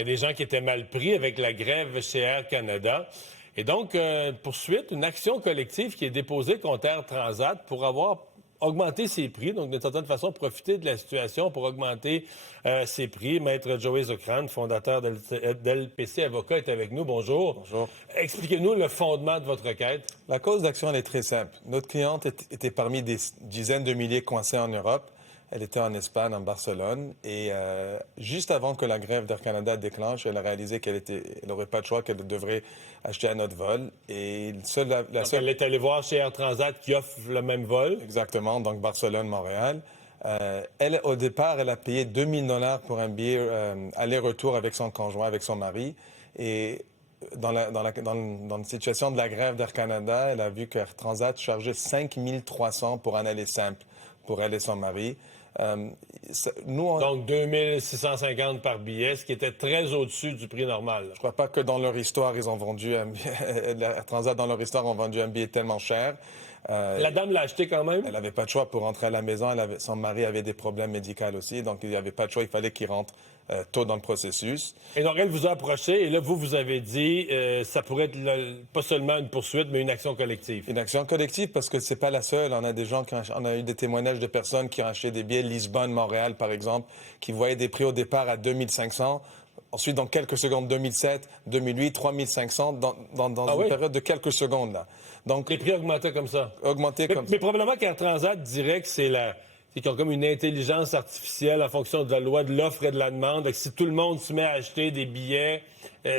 y a des gens qui étaient mal pris avec la grève chez Air Canada. Et donc, une poursuite, une action collective qui est déposée contre Air Transat pour avoir augmenté ses prix, donc d'une certaine façon profiter de la situation pour augmenter ses prix. Maître Joey Zucran, fondateur d'LPC Avocat, est avec nous. Bonjour. Bonjour. Expliquez-nous le fondement de votre requête. La cause d'action, elle est très simple. Notre cliente était parmi des dizaines de milliers coincés en Europe. Elle était en Espagne, en Barcelone. Et juste avant que la grève d'Air Canada déclenche, elle a réalisé qu'elle n'aurait pas de choix, qu'elle devrait acheter un autre vol. Et Elle est allée voir chez Air Transat qui offre le même vol. Exactement, donc Barcelone-Montréal. Elle, au départ, elle a payé 2 000 $ pour un billet aller-retour avec son conjoint, avec son mari. Et dans la situation de la grève d'Air Canada, elle a vu qu'Air Transat chargeait 5 300 pour un aller simple pour elle et son mari. Donc 2 650 par billet, ce qui était très au-dessus du prix normal. Je ne crois pas que dans leur histoire, ils ont vendu Air Transat, dans leur histoire, ont vendu un billet tellement cher. La dame l'a acheté quand même? Elle n'avait pas de choix pour rentrer à la maison. Son mari avait des problèmes médicaux aussi, donc il n'y avait pas de choix. Il fallait qu'il rentre tôt dans le processus. Et donc, elle vous a approché, et là, vous avez dit ça pourrait être pas seulement une poursuite, mais une action collective. Une action collective, parce que c'est pas la seule. On a des gens on a eu des témoignages de personnes qui ont acheté des billets Lisbonne-Montréal, par exemple, qui voyaient des prix au départ à 2 500. Ensuite, dans quelques secondes, 2007, 2008, 3 500, dans une période de quelques secondes, là. Donc, les prix augmentaient comme ça. Mais probablement qu'Air Transat dirait que c'est qu'ils ont comme une intelligence artificielle en fonction de la loi de l'offre et de la demande. Donc, si tout le monde se met à acheter des billets,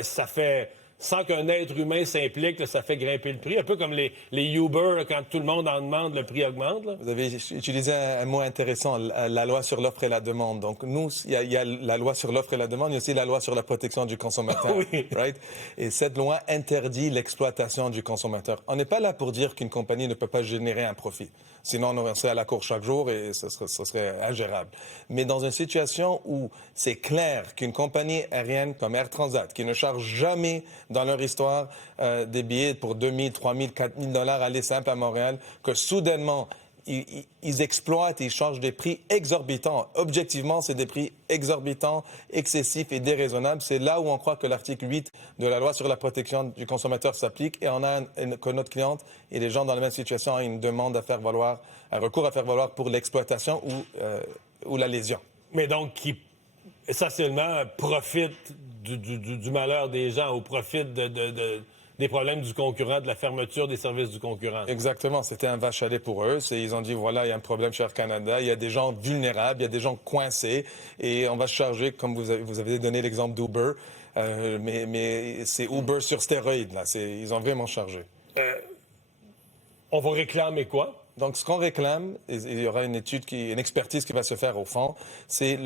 ça fait, sans qu'un être humain s'implique, là, ça fait grimper le prix. Un peu comme les Uber, là, quand tout le monde en demande, le prix augmente. Là. Vous avez utilisé un mot intéressant, la loi sur l'offre et la demande. Donc, nous, il y a la loi sur l'offre et la demande, il y a aussi la loi sur la protection du consommateur. Oui. Right? Et cette loi interdit l'exploitation du consommateur. On n'est pas là pour dire qu'une compagnie ne peut pas générer un profit. Sinon, on serait à la cour chaque jour et ce serait ingérable. Mais dans une situation où c'est clair qu'une compagnie aérienne comme Air Transat, qui ne charge jamais dans leur histoire des billets pour 2 000, 3 000, 4 000 $ aller simple à Montréal, que soudainement, ils exploitent et ils chargent des prix exorbitants. Objectivement, c'est des prix exorbitants, excessifs et déraisonnables. C'est là où on croit que l'article 8 de la loi sur la protection du consommateur s'applique et que notre cliente et les gens dans la même situation ont une demande à faire valoir, un recours à faire valoir pour l'exploitation ou la lésion. Mais donc, qui essentiellement profite du malheur des gens, au profit des problèmes du concurrent, de la fermeture des services du concurrent. Exactement. C'était un vache à lait pour eux. Ils ont dit, voilà, il y a un problème chez Air Canada. Il y a des gens vulnérables, il y a des gens coincés. Et on va se charger, comme vous avez donné l'exemple d'Uber. Mais c'est Uber sur stéroïdes, là. Ils ont vraiment chargé. On va réclamer quoi? Donc, ce qu'on réclame, il y aura une expertise qui va se faire au fond, c'est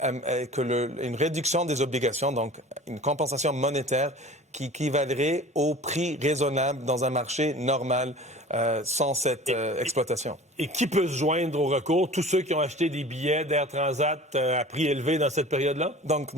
une réduction des obligations, donc une compensation monétaire qui équivalerait au prix raisonnable dans un marché normal sans cette exploitation. Et qui peut se joindre au recours? Tous ceux qui ont acheté des billets d'Air Transat à prix élevé dans cette période-là? Donc,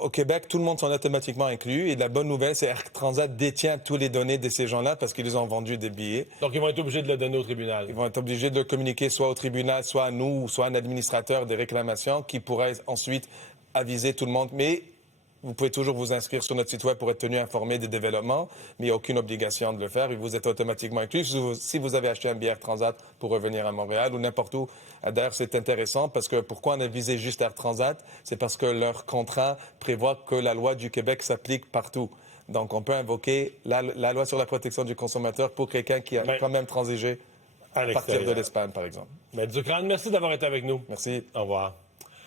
au Québec, tout le monde sont automatiquement inclus. Et la bonne nouvelle, c'est Air Transat détient toutes les données de ces gens-là parce qu'ils ont vendu des billets. Donc, ils vont être obligés de le donner au tribunal? Ils vont être obligés de le communiquer soit au tribunal, soit à nous, soit à un administrateur des réclamations qui pourrait ensuite aviser tout le monde. Mais vous pouvez toujours vous inscrire sur notre site web pour être tenu informé des développements, mais il n'y a aucune obligation de le faire et vous êtes automatiquement inclus. Si vous avez acheté un billet Air Transat pour revenir à Montréal ou n'importe où, d'ailleurs, c'est intéressant parce que pourquoi on a visé juste Air Transat? C'est parce que leur contrat prévoit que la loi du Québec s'applique partout. Donc, on peut invoquer la loi sur la protection du consommateur pour quelqu'un qui a quand même transigé à partir de l'Espagne, par exemple. Zucran, merci d'avoir été avec nous. Merci. Au revoir.